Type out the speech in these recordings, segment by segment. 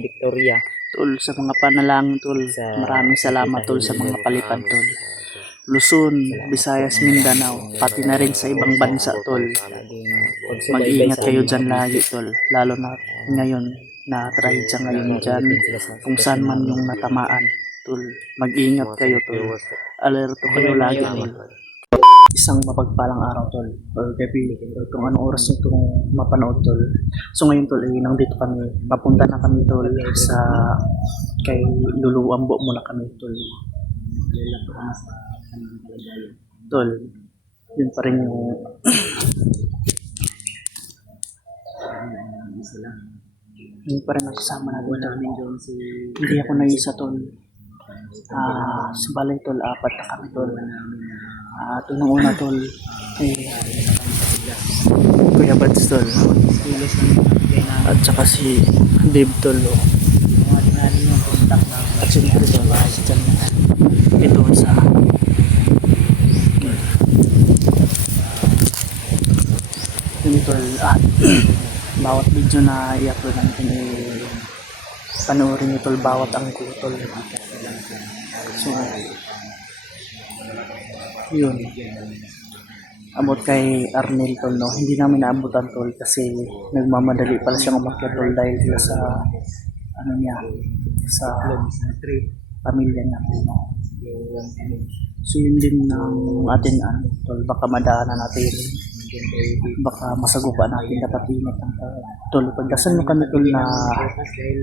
Victoria. Tol, sa mga panalangin tol, maraming salamat tol sa mga palipad tol. Luzon, Visayas, Mindanao, pati na rin sa ibang bansa tol. Mag-iingat kayo dyan lagi tol, lalo na ngayon na trahedya ngayon dyan, kung saan man yung natamaan tol. Mag-iingat kayo tol, alerto kayo lagi tol. Isang mapagpalang araw tol, or gabi, or kung anong oras nyo itong mapanood tol. So ngayon tol, nandito kami, papunta na kami tol sa kay Lulu Ambo muna kami tol. Tol, yun pa rin yung yun pa rin ang kasama natin tol. Hindi ako naisa tol. Sa balay tol, 4 na kami tol. Ito nung una tol, Kuya Bads tol, at saka si Dave tol. At siyempre tol, si Chan. Ito sa yun tol, bawat video na i-upload natin panoorin nyo tol, bawat anggulo tol. So yun, abot kay Arnel tol, no? Hindi namin naabutan tol kasi nagmamadali pala siyang umakyat tol dahil sa ano niya, sa pamilya niya, no? So yun din ng atin tol, baka madaanan natin, baka masagupa natin, dapat ingat ang tol. Pagdasan mo kami tol na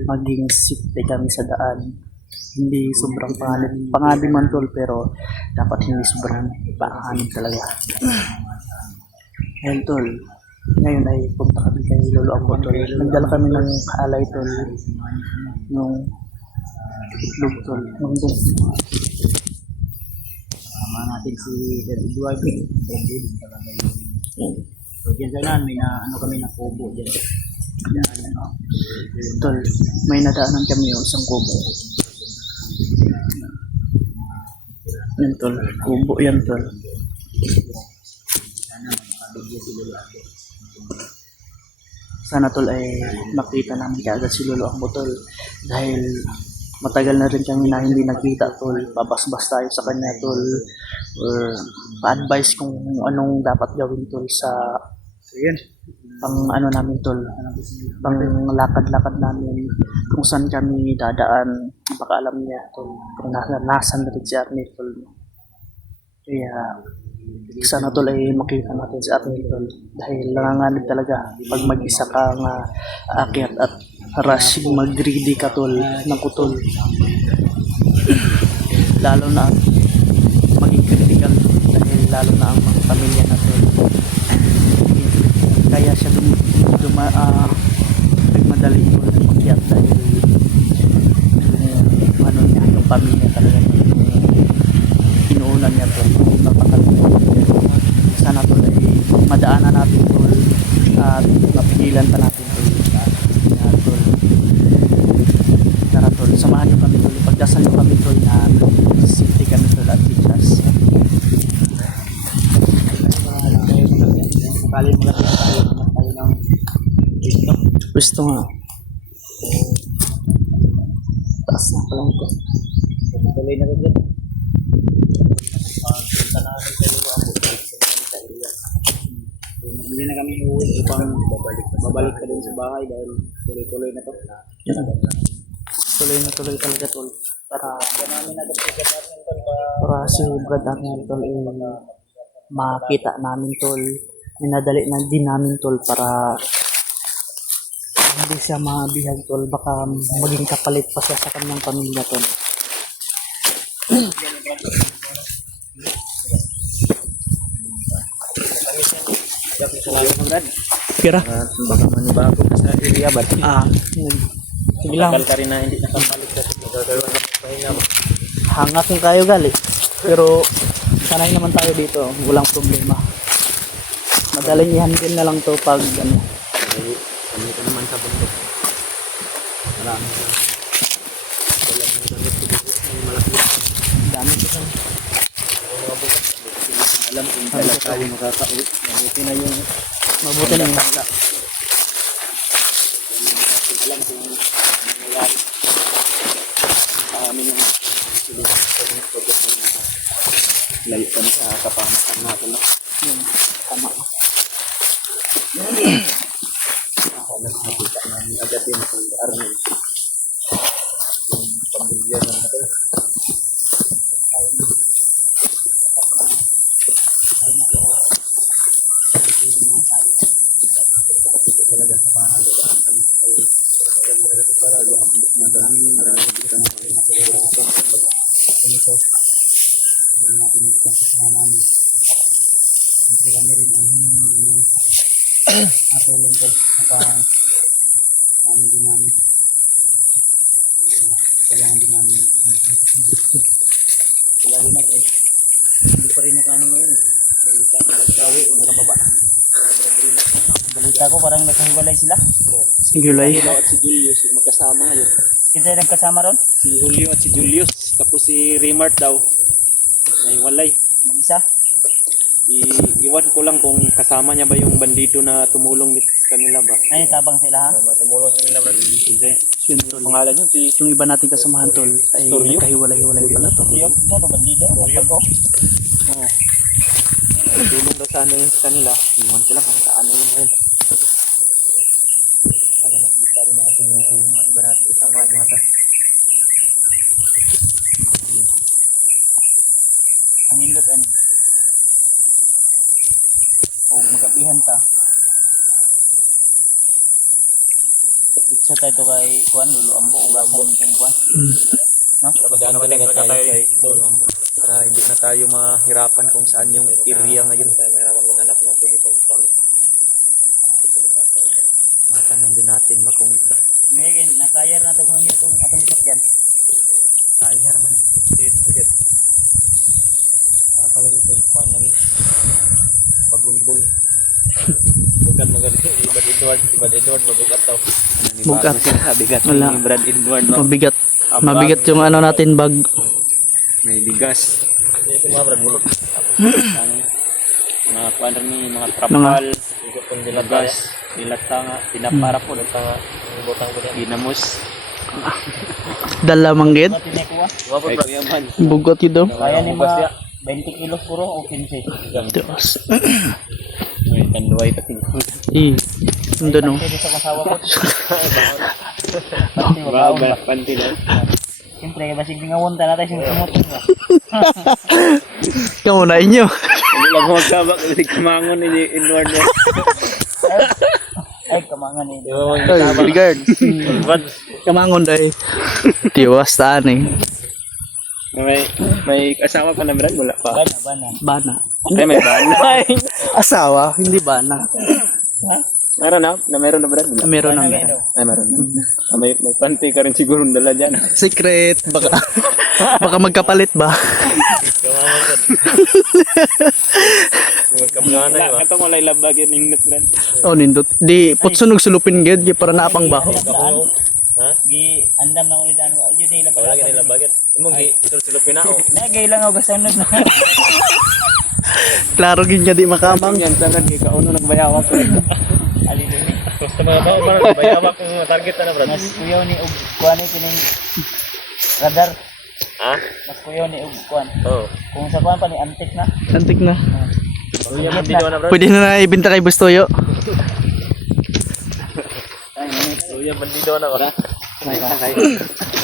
maging safety kami sa daan, hindi sobrang panganib man tol, pero dapat hindi sobrang panganib talaga. Ngayon tol, ngayon ay punta kami kay Lolo Ambo tol. Nagdala kami ng alay tol, yung itlog tol, yung Sama natin si Edward. So dyan sa may na ano kami na kubo dyan. tol, may nadaanan kami yung isang kubo. Yan tol, kubo yan tol. Sana tol ay makita namin kaagad si Lolo Ambo tol, dahil matagal na rin kami na hindi nagkita tol. Babasbas tayo sa kanya tol, or pa-advise kung anong dapat gawin tol sa pang ano namin tol, pang lakad-lakad namin, kung saan kami dadaan. Baka alam niya tol kung nasan na rin si Arnel tol. Kaya sana tol ay makita natin si Arnel tol, dahil nanganganib talaga pag mag-isa kang aakyat at rush mag-greedy ka tol ng kutol, lalo na maging critical dahil lalo na ang mga pamilya na tol. Kaya siya nagmadali tol na mag-akyat dahil ano niya, yung pamilya talaga inuunan niya tol, sana tol ay madaanan natin tol at mapigilan pa natin tol. Tara tol, samahan nyo kami tol, pagdasan nyo kami tol na safety kami tol at teachers. Kali maganda tayo ng Gusto nga taas na pala ito. tuloy na rin dyan. Punta na rin kayo ako sa area. Hindi na kami uwi upang babalik ka din sa bahay dahil tuloy-tuloy na to. Tuloy talaga tol, para si Brad Arnel tol makita namin tol. Minadali na din namin tol para hindi siya mabihag tol, baka maging kapalit pa siya sa kanyang pamilya tol. Kira? Baka manibago ka sa area ba? Sige lang. Tagal ka rin na hindi nakabalik ka. Magagawa ka pahinga mo. Hangat yung tayo gali. Pero sanay naman tayo dito, walang problema. Madaling i-handle na lang to pag ano. Kami ka naman sa bundok. Marami ka. Walang gamit ko dito. Malaki. Dami ko sa alam kung kailan tayo makaka-uwi. Mabuti na yung mabuti na yung alam kung nangyayari layo pa na sa kapamakan natin. No? Yun, tama. Nakita namin agad din kung Arnel. Yung pamilya na natin. Talaga sa pangalagaan kami ay para luang ganito. Doon natin pagkakasama namin. Siyempre kami rin ang hiningi ng atulong ko sa namin din namin. Kailangan din namin wala rin ay hindi pa rin nakaano ngayon. Balita ko magkawi o nakababa. Balita ko parang nakahiwalay sila. Si Gulay. Julio at si Julius yung magkasama ngayon. Kinsa nagkasama ron? Si Julio at si Julius. Tapos si Remart daw. Nahiwalay. Mag-isa? Iwan ko lang kung kasama niya ba yung bandido na tumulong sa kanila ba. Ay, tabang sila ha? Tumulong sa kanila ba? Yun, tol. Pangalan yun si Yung iba nating kasamahan, tol, ay Toryo? nagkahiwalay-hiwalay pala, tol. Julio. Ano bandido? Julio. Oo. Tulong daw sana yun sa kanila. Iwan ko lang kung saan yun ngayon. Sana nakita rin natin yung mga iba natin kasama yung mata. Ang indot, ano? O magabihan ta. Bitsa tayo to kay Kuan, Lulu Ambo, ugasan yung Kuan. No? Magano pa tayo kay doon para hindi na tayo mahirapan kung saan yung area ngayon. Tayo mahirapan maghanap ng dito. Matanong din natin kung Ngayon, nakayar na itong hangin itong atong sakyan. kaya naman. Dito get. Apa lagi ko yung kuan lagi. Pagulbul. Bukan maganda Brad Edward mabugat tao. Bugat. Bigat Wala. ni Brad Edward no. Mabigat. Mabigat yung ano natin bag. May bigas. Ito mga Brad bulot. Mga kuan ni mga trapal, ikot pang dilagas, dilatanga, pinapara po tanga butang ko dinamos. Dala manggid. Ay kuya man. Bugot yun daw. Kaya ni mga 20 kilos puro o 15. Diyos. May tanduay pati. Nandun no. Pwede sa kasawa ko. Panti na. Siyempre, basig ngawon ta natin yung sumutong ba. Kamunain nyo. Hindi lang magsabak kasi kamangon ni Edward. Ay, kamangan eh. Ay, regard. Kamangon dahil. Tiwas taan eh. May asawa ka na Brad? Wala pa. Bana. Ay, may bana. Asawa, hindi bana. Meron na? Meron na Brad? Meron na meron. Ay, meron na. May panty ka rin siguro dala dyan. Secret. Baka magkapalit ba? Ito mo lang labag yung ingot Brad. Oh, nindot. Di, putsunog sulupin gid para napang baho. Ha? Gi, andam na mo idan. Yun nila ba? Wala ka nila bagay. Imo gi sulupin na o. Nagay lang ako gasanod na. Klaro gid nga di makamang. Yan sana di ka uno nagbayawak. Alilimi. Basta mga tao parang bayawak yung target na Brad. Mas kuyaw ni ug kuan kining radar. Ha? Mas kuyaw ni ug kuan. Oo. Kung sa kuan pa ni antik na. Antik na. Kuya man dito na Brad. Pwede na ibenta kay Bustoyo. Kuya man dito na ba?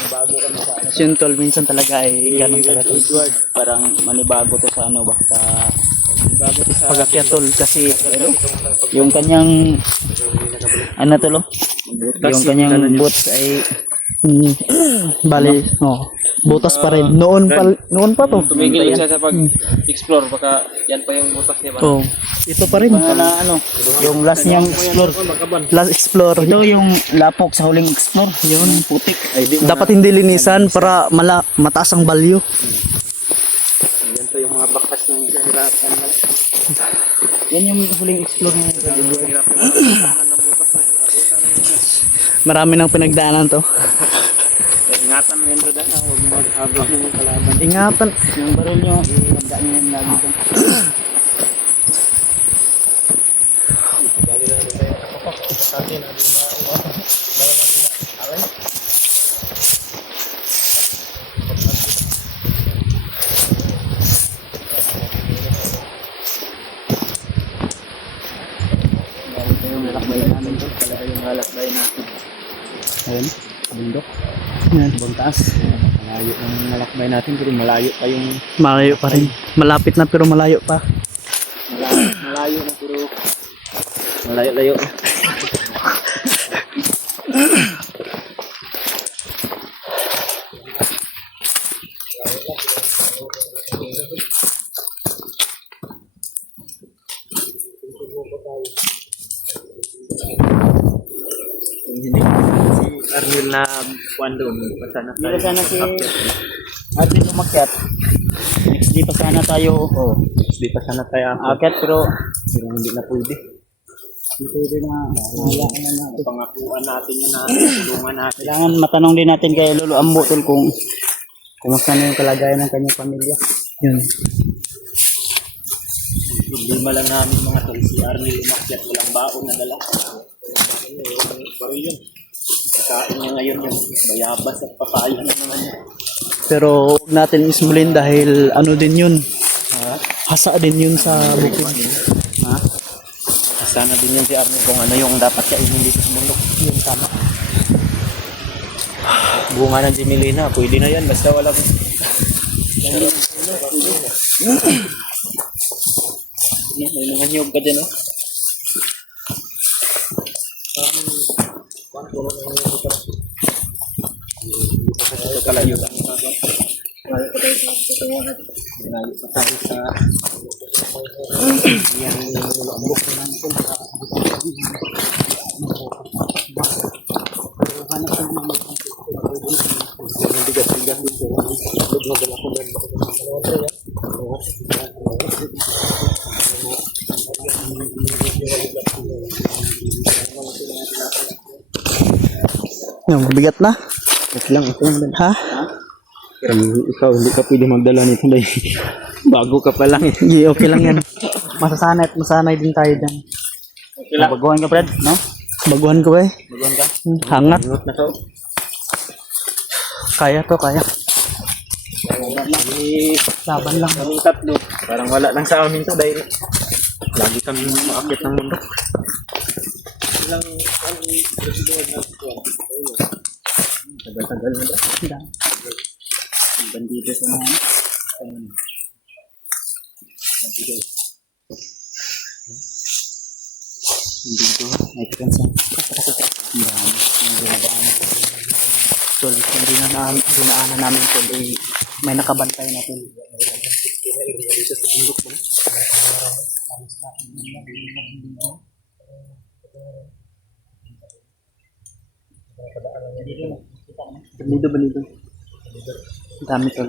Bago kami sa Siyentol, minsan talaga ay ganun talaga. Edward, parang manibago to sa ano ba? Sa manibago to sa Pag-akyat tol kasi yung kanyang ano tol? Yung kanyang boots ay bali, butas pa rin. Noon pa to. tumigil siya sa pag-explore baka yan pa yung butas niya ba? Oh, ito pa rin na ano, yung last niyang explore. Last explore. Ito yung lapok sa huling explore. Yun, putik. Dapat hindi linisan para mataas ang value. Yan to yung mga bakas ng hirapan na. Yan yung huling explore niya. Hirapan ng butas na yun. Marami nang pinagdaanan to. Ingatan mo yun doon na. Huwag mo mag-abot ng kalaban. Ingatan. Yung baril nyo, ihanda nyo yung lagi ko. Bali na rin tayo. Sa atin, ano na aray. Ayun, bundok. Yan. Buntas. Malayo ang malakbay natin pero malayo pa yung Malayo pa rin. Malapit na pero malayo pa. malayo na pero malayo-layo. Si Arnel na kwando, pasana Di pa sana si Admin umakyat. Next di pa sana tayo Di pa sana tayo aakyat pero pero hindi na pwede. hindi pwede na hayaan na natin. Pangakuan natin yun na tulungan natin. Kailangan matanong din natin kay Lolo Ambo tol kung kumusta na yung kalagayan ng kanyang pamilya. Yun. Problema lang namin mga tol, si Arnel umakyat, walang baon na dala. Parang yun. Kain niya ngayon yung bayabas at papaya na naman niya. Pero huwag natin ismulin dahil ano din yun. Ha? Hasa din yun sa bukid. Ha? Sana din yan si Arnel kung ano yung dapat kainin dito sa mundo. Yun tama. Bunga ng Jimilina, pwede na yan, basta walang... May mga niyog ka dyan, oh. Ito kalayo ka. Malayo pa tayo sa... Yan yung lambok na natin. Bigat-bigat dito. Magdala ko yan. Yung bigat na. Wait lang, ito lang. Ha? Pero ikaw, hindi ka pwede magdala nito dahil bago ka pa lang eh. Hindi, okay lang yan. Masasanay at masanay din tayo dyan. Okay lang. Baguhan ka, Fred, no? Baguhan ko eh. Baguhan ka? Hangat. Ingot na to. Kaya to, kaya. Laban lang kami tatlo. Parang wala lang sa amin to dahil lagi kami maakit ng mundo. Ilang presidente na ito. Tagal-tagal na ba? Bandito sa mga dito. May pikansa. Tol, kung dinaanan namin tol, eh, may nakabantay na tol. Balido. Ang dami tol.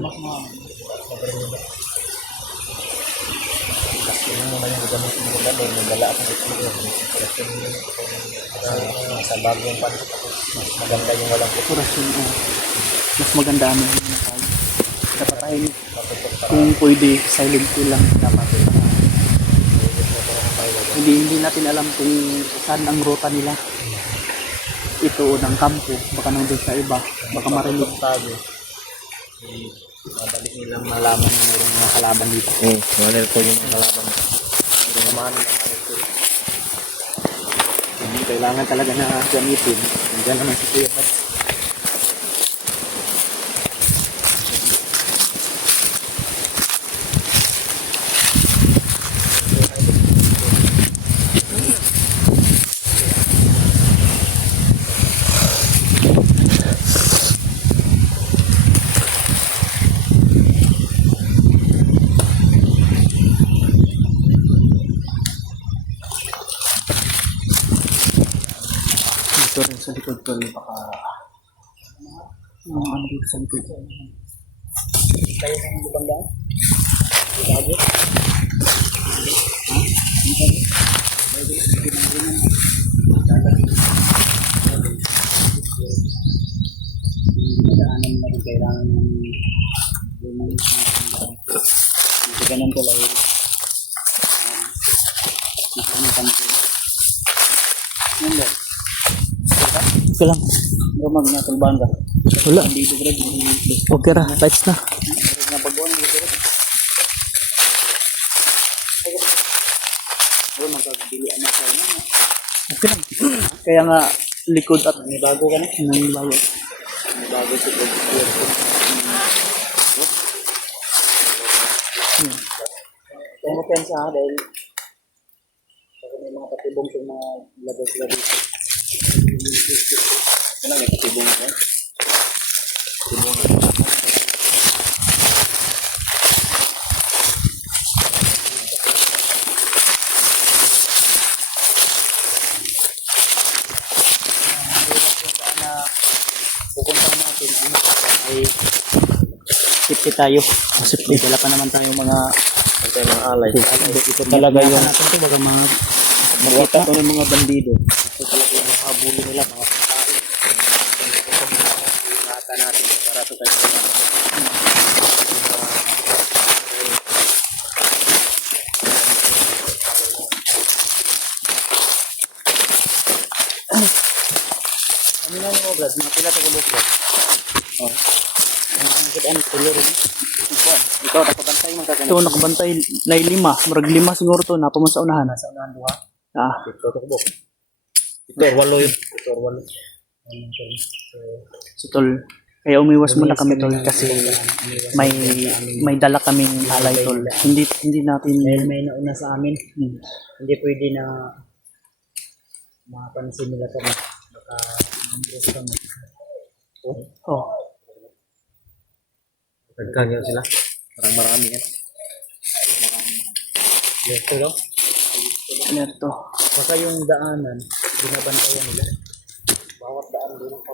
Sa bagong pansit mas maganda yung walang Kurasyon, mas maganda naman yung nakal. Dapat tayo, kung pwede, silent ko lang dapat. Hindi natin alam kung saan ang ruta nila. Ito o ng kampo, baka nandun sa iba, baka marinig. tago. Mabalik nilang malaman na mayroong mga kalaban dito. Wala ko yung mga kalaban. Mayroong naman ng kalaban. Hindi kailangan talaga na gamitin. Nandiyan naman si Kuya Pat. Dito rin sa likod tol, baka ano dito sa likod. Kayo ng ibang daan? Bago? Daanan na rin kailangan ng hindi ganun ko lang nakanitan ko ito lang gamag na tulbahan ka wala dito Greg okay ra lights na Napagawa ng dito. Magkabili ang masaya na. okay lang kaya nga likod at May bago ka na? may bago. May bago si Pag-Sphere. Kung mapensa ha, dahil kasi may mga patibong sa mga lagay sila dito. Ito lang, may patibong ka. Patibong ka. Pupunta natin ay safety tayo. Safety. Dala pa naman tayong mga alay. Ito talaga yung natin to baka makita ko ng mga bandido. Ito talaga yung makabulo nila, mga pagkain. Ingatan natin para ito tayo ano na yung Brad? Mga pila tagulos Brad? Oh. Ang kita ang tulo rin. Ikaw, nakabantay mo sa ito nakabantay na 5, murag 5 siguro to napamo sa unahan. Sa unahan duha. Ah, Ito tukbo. Ito walo yun. Ito walo. so tol, kaya umiwas muna kami tol kasi may dala kaming alay tol. Hindi natin Dahil may nauna sa amin, hmm. hindi pwede na mapansin nila kami. Baka ambos kami. Oh, Nagkanya sila. Parang marami yan. Yes, ito ano to? baka yung daanan, binabantayan nila. Bawat daan doon pa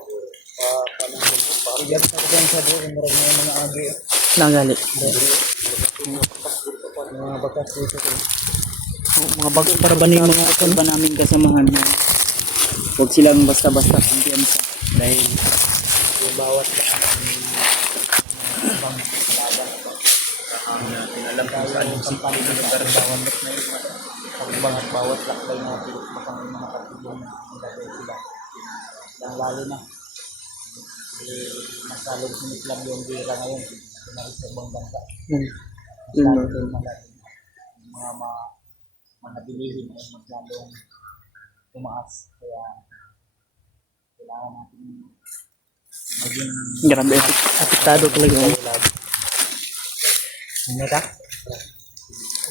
yan sa doon, marami yung mga agri. Nagali. Mga bakas dito. Oh, mga bago para ba yung mga kon ba namin kasamahan na huwag silang basta-basta kumpiyansa dahil Yung bawat daan, alam kung saan yung sampali ng lugar bawat na yun. Pagbangat bawat lakbay natin, baka may mga katulong na nilagay sila. Yang lalo na, masalong sinit lang yung bira ngayon. Pinaris sa ibang bansa. yun Lalo yun. yung mga bilihin ay maglalong tumaas. Kaya kailangan natin maging Grabe, apektado talaga yun. Hindi ka?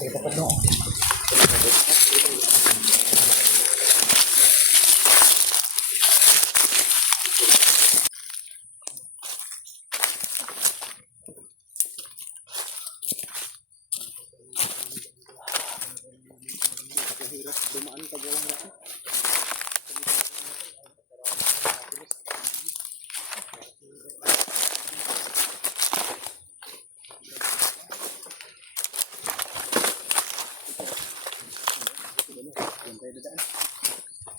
Hindi ka pa doon.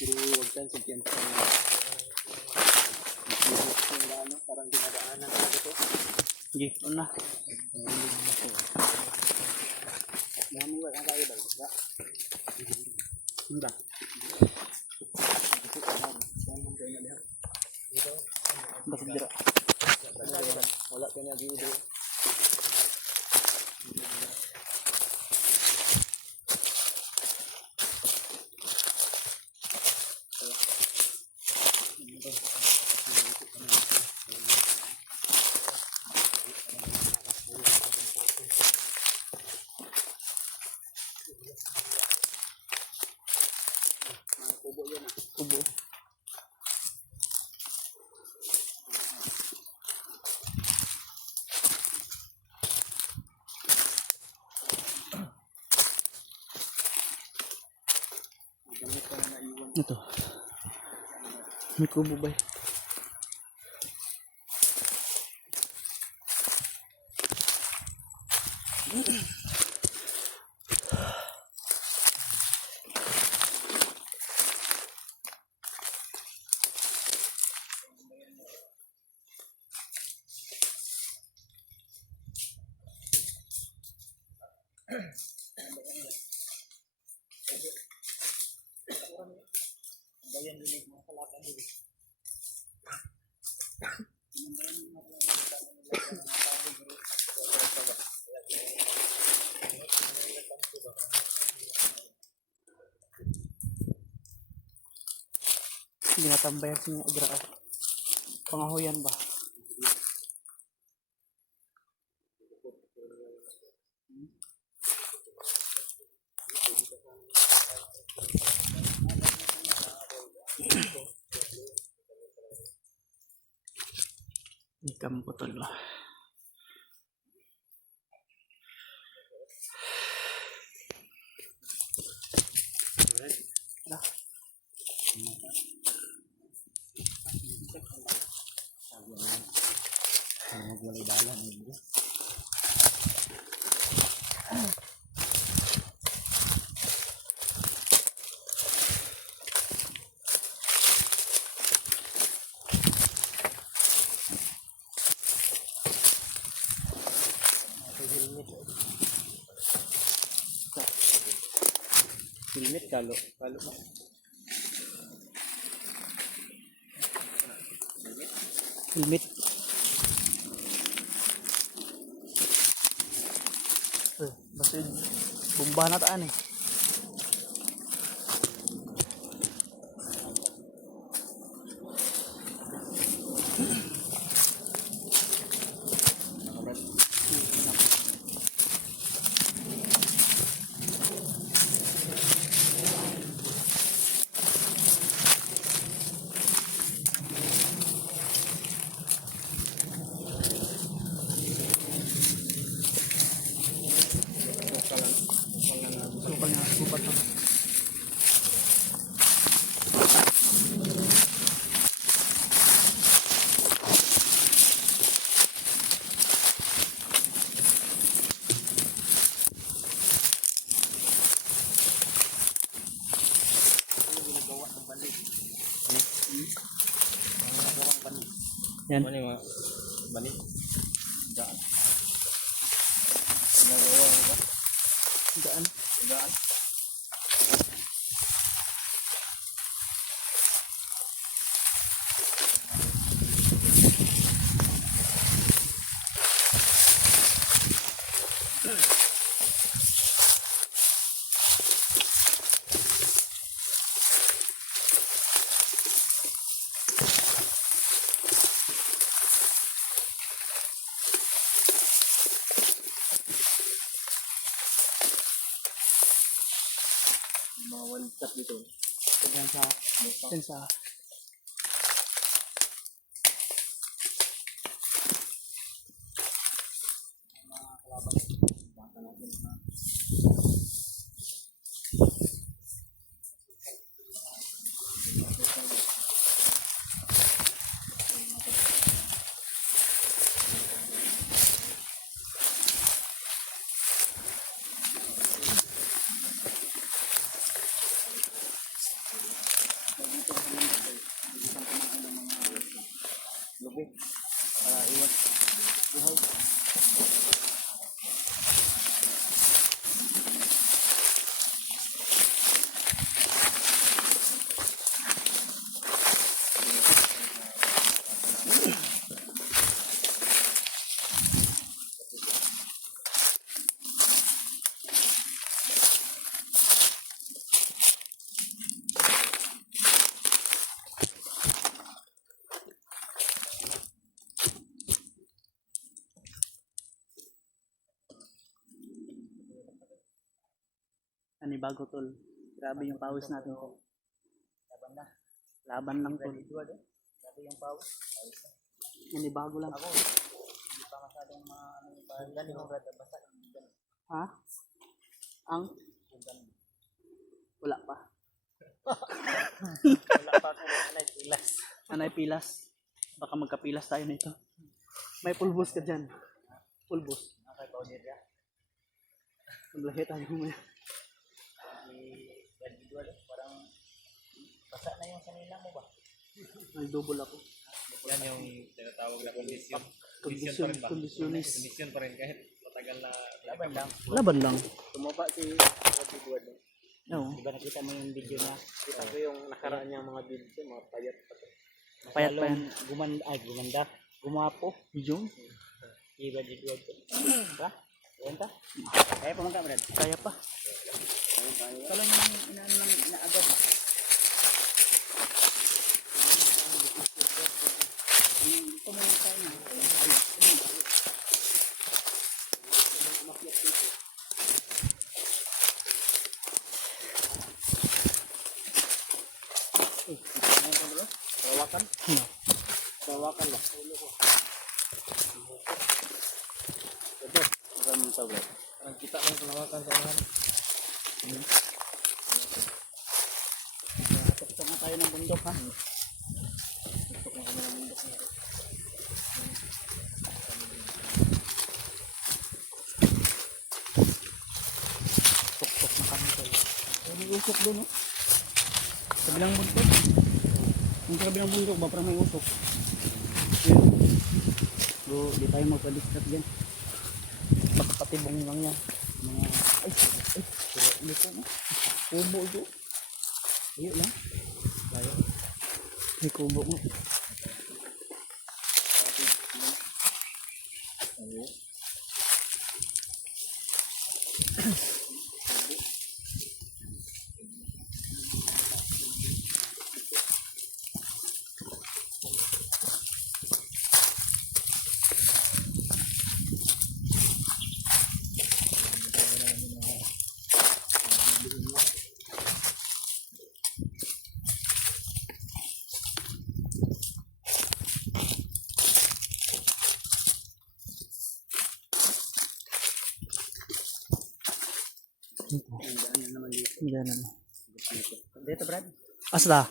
Pero huwag kang kumpiyansa na parang dinadaanan talaga ito. Sige, una. Dami wala kayo ba? Hindi. Bakit dira? Wala ka na dito. Kubo. Ito. May kubo ba? Ginatambayan siya agra. Pangahuyan ba? Ikan putol ba? Lah. Walay dalan bro. Helmet kalo mo. Helmet. Basta bomba na taan eh. Sukal na gubat na. Ginagawa ng balik. Ginagawa ng balik. Yan. Ano yung mga balik? Daan. Ginagawa mo ba? Daan. Daan. Mga one shot dito. Yan sa yan sa Mga kalaban. Baka natin na. Lubog para iwas buhay. bago tol. Grabe yung pawis natin tol. Laban na. Laban lang tol. Grabe yung pawis. Bago lang. Ako, hindi pa masyadong ano yung parang galing mo brad. Basta Ha? Ang? Wala pa. wala pa ako anay pilas. Anay pilas. Baka magkapilas tayo nito. May pulbos ka dyan. Pulbos. Okay, powder ya. Maglahi tayo mo yan. Parang basa na yung kanila mo ba? Nag-double ako. Yan yung tinatawag na kondisyon. Kondisyonis. Kondisyon pa rin kahit matagal na Laban lang. Laban lang. Tumaba si Edward. Oo. Diba nakita mo yung video na? Kita ko yung nakaraan niyang mga video, mga payat pa. Payat pa yan. Gumanda. Gumapo. Yung? Iba Edward. Ba? Yan ta? Kaya pa mga Brad? Kaya pa. Kalau yung inaano lang inaagad. Asa bro? Nagkita ng palawakan sa unahan. Tuktok na tayo ng bundok ha. Tuktok na kami ng bundok nito. Tuktok na kami tol. May usok doon no? Kabilang bundok. Yung sa kabilang bundok ba parang may usok. Yun. Bro, di tayo magpa-discuss dyan. Patibong lang yan. Mga, ay, liko no? Kubo ito. Ayun lang. Layo. May kubo mo. Diyan naman. Dito, Brad. Asa?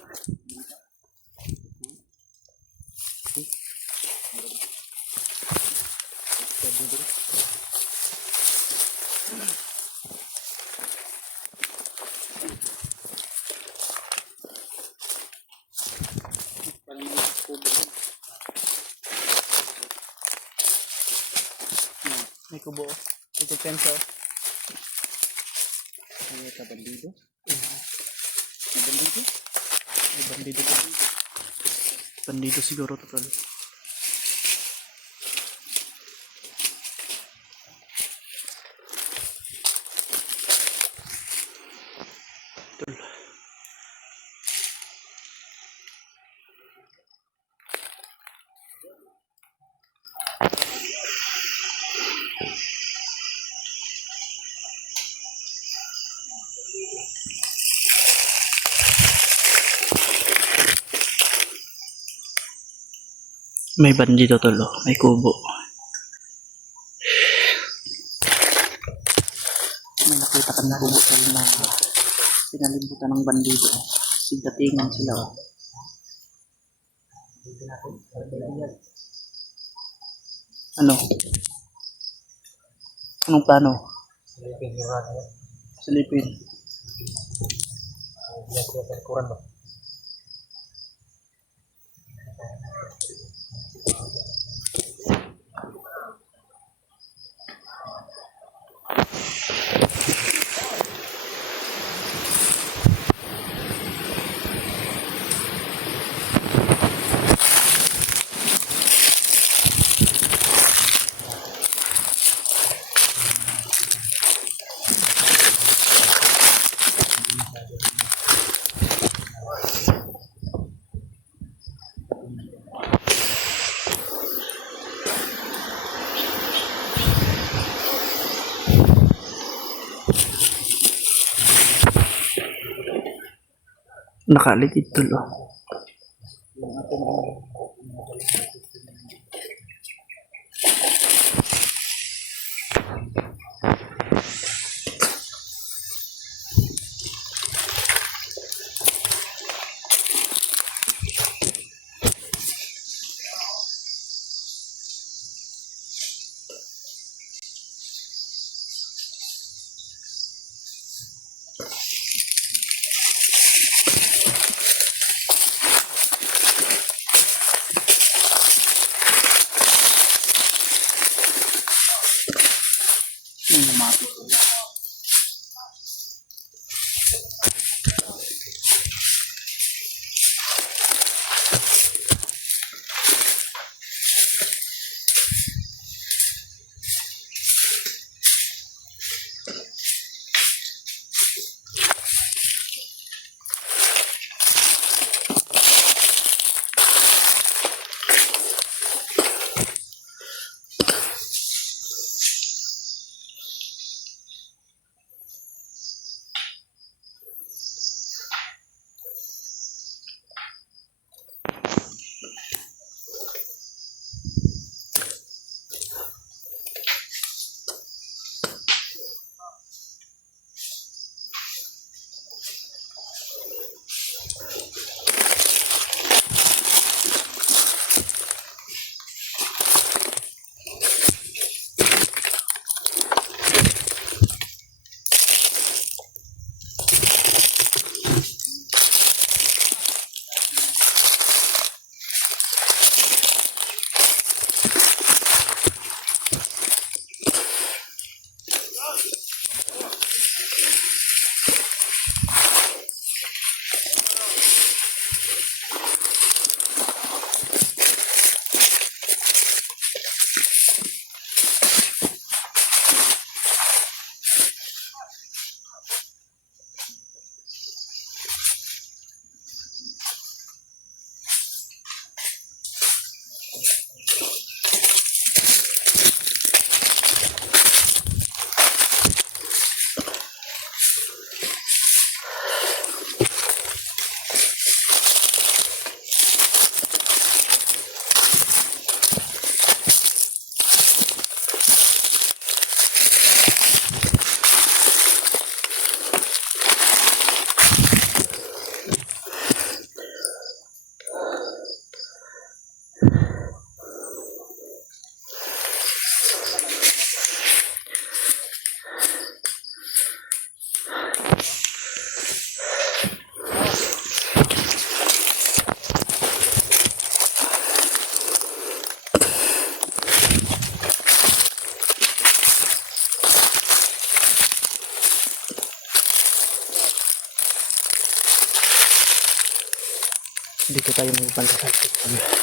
May kubo. Ito penso. May bandido. May bandido. May bandido ko. Bandido siguro total. Tol. May bandido tol, oh. May kubo. May nakita ka na kubo tol na pinalibutan ng bandido. Sigdatingan sila. Oh. Ano? Anong plano? Silipin. Nakaligid tol, oh. May lumapit. dito tayo magpunta sa Putol.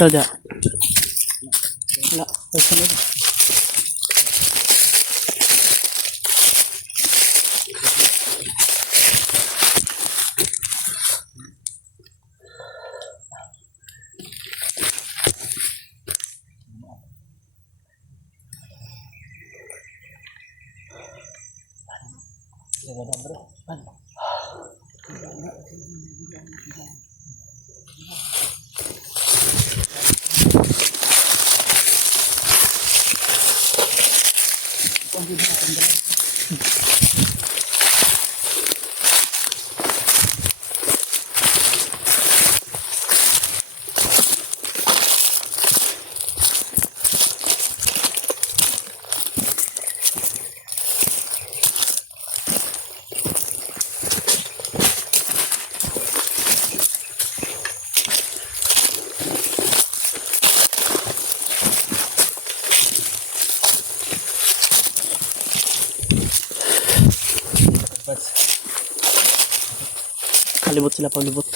Tada. Wala. Ay, sunod. Palibot sila, palibot.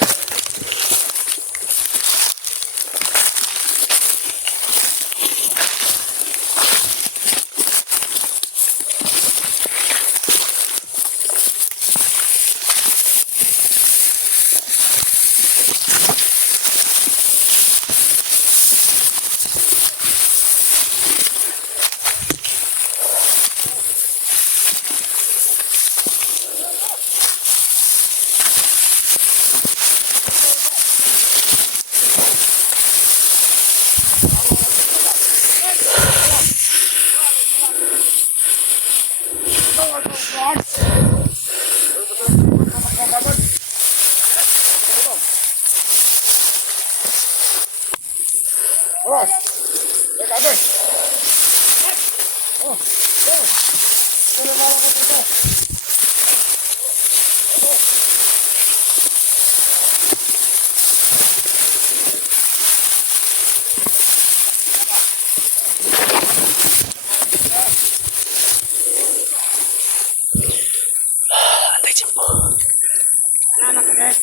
Antay, Jimbo. Antay, Jimbo.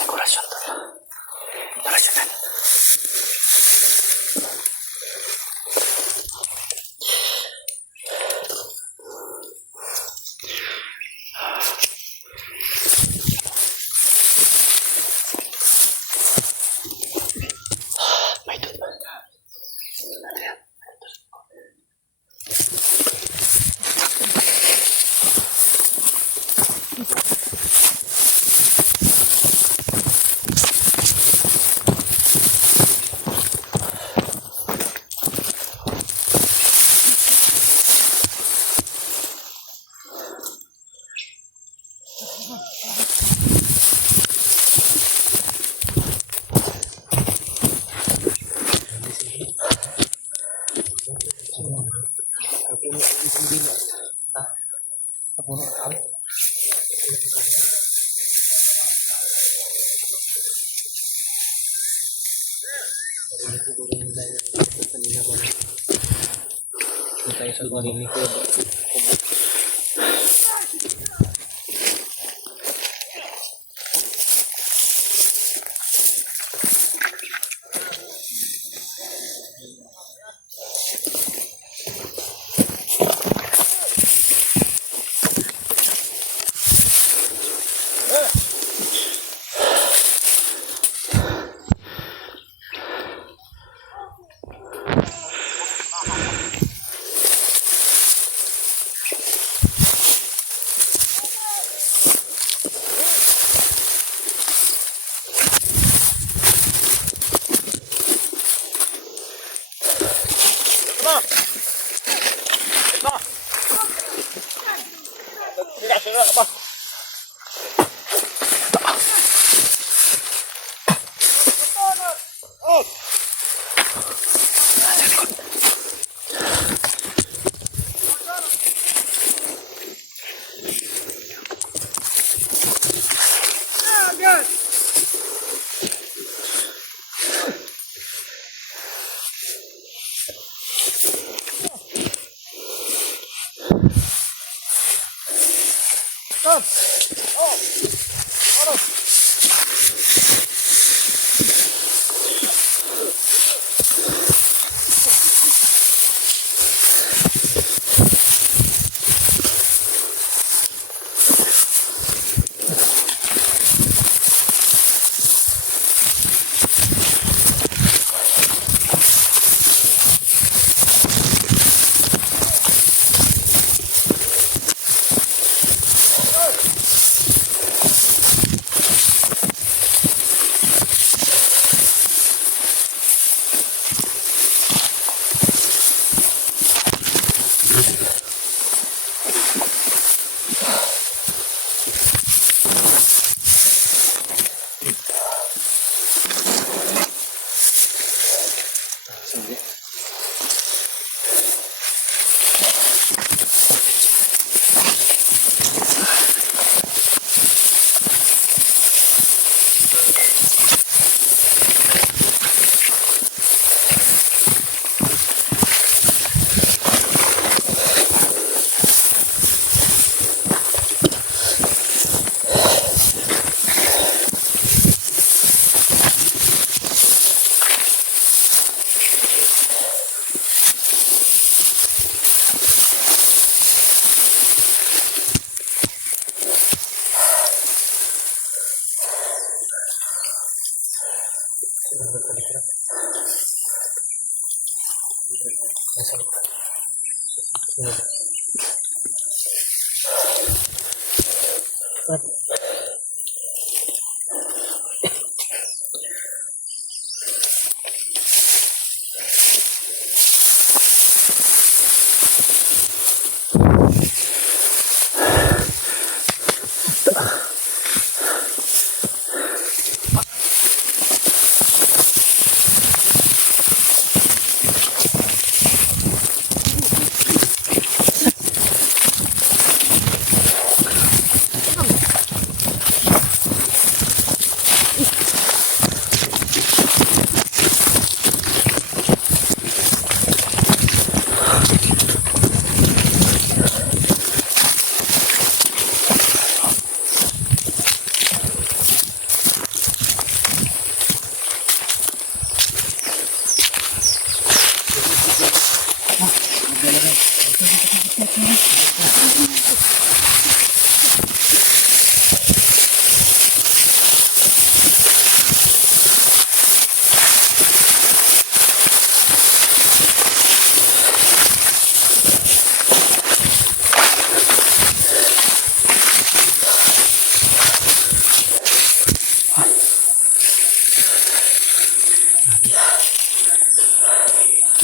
Dekorasyon to. Dekorasyonan. May doon ba? Ano yan? Tayo sa marinig ko.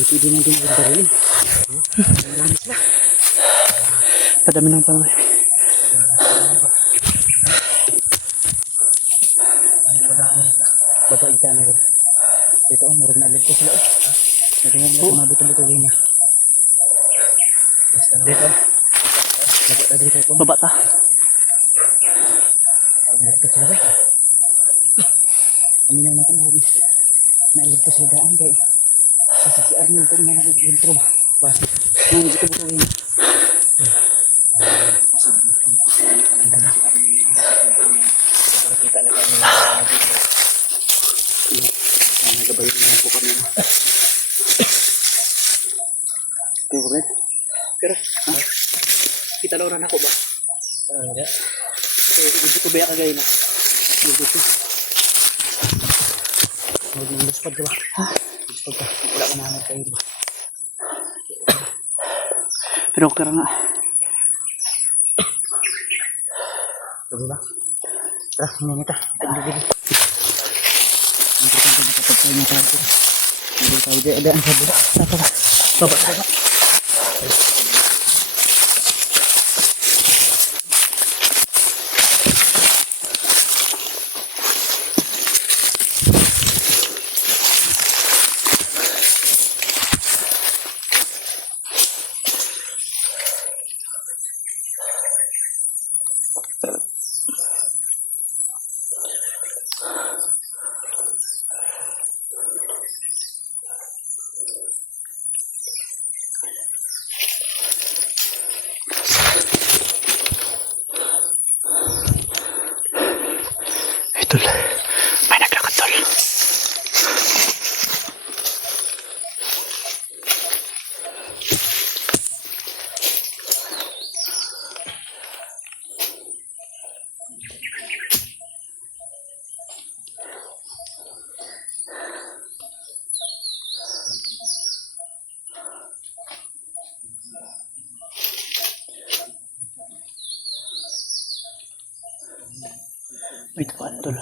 Dito din natin yung baril. Padami ng pangalan. Bato ita meron. Ito oh, meron na alit ko sila. Natingnan mo mabuto-butuhin na. Dito. Dito ko. Baba ta. Alit ko sila. Aminaw na ko mo. Naalit ko sila daan kay. Kasi si Arnel kung nga nag-intro ba? Basta, nang buto-butuhin. Kita na kami. Nagabayan na po kami. Okay, correct. Pero, kita lang rin ako ba? Hindi. Gusto ko ba kagay na? Gusto. Mag-luspad ka ba? Luspad ka. Wala ka nahanap kayo ba? Pero okay nga. Sabi ba? Tara, hinanit ka. Tagdugin. Importante na kapag tayo na tayo. Hindi tayo dyan sa bula. Baba. Tol, may naglakad tol. May tapat tol.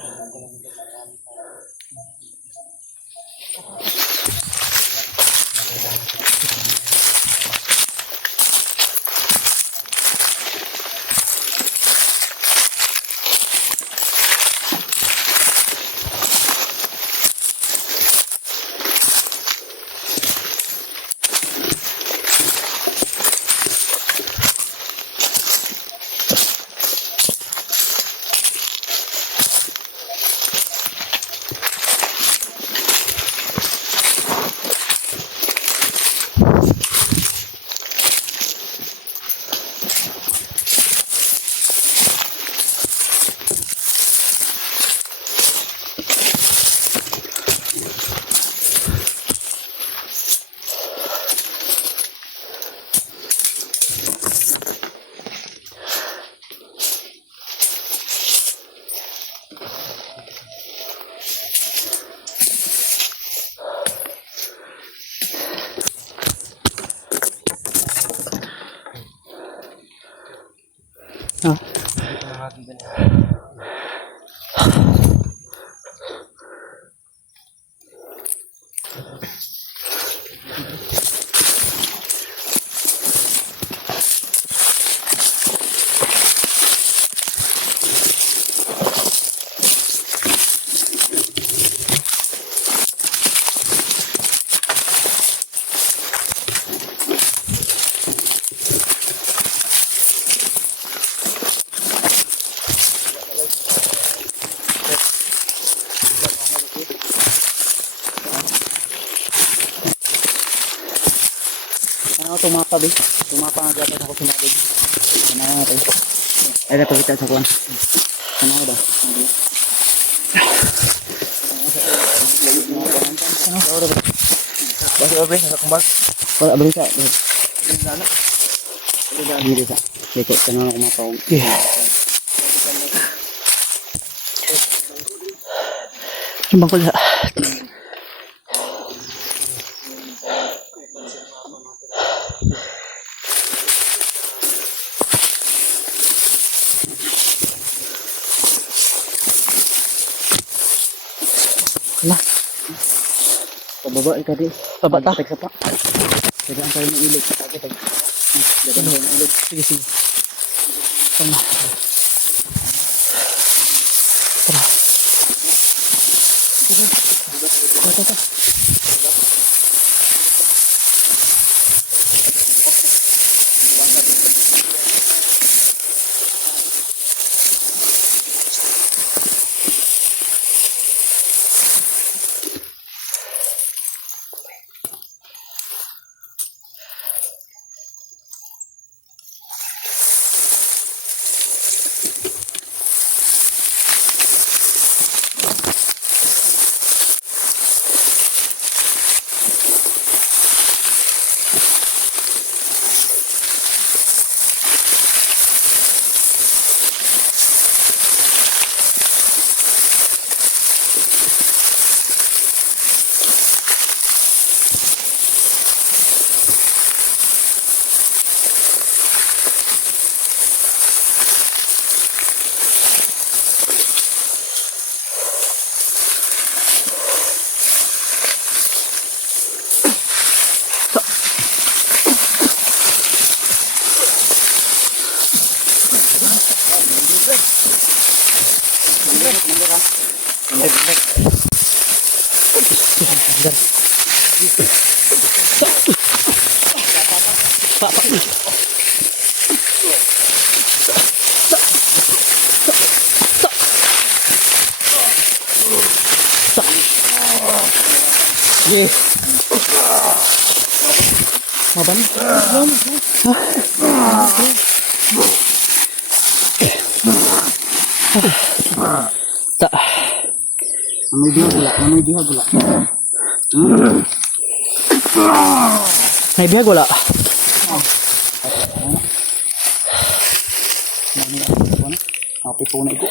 Ha? Ano ako tumapa ba? Tumapa nga dapat ako sumabig. Ano nga ito? Ay, dapat kita sa kuwan. Ano nga ba? Ano? Ano ba? Basta ba? Nasa kumbag? Wala, balik ka. Dito sa. Dito, tanong ako mapawag. Sumbang ko sa. Wala. Pababa ka di. Baba ta. Tagsa pa. Tagaan tayo ng ilig. Tagaan tayo ng ilig. Sige, sige. Tama. Tara. Yeah. Maban? Ta. Amoy diha gula. Amoy diha gula. May bihag wala. Happy po na ito.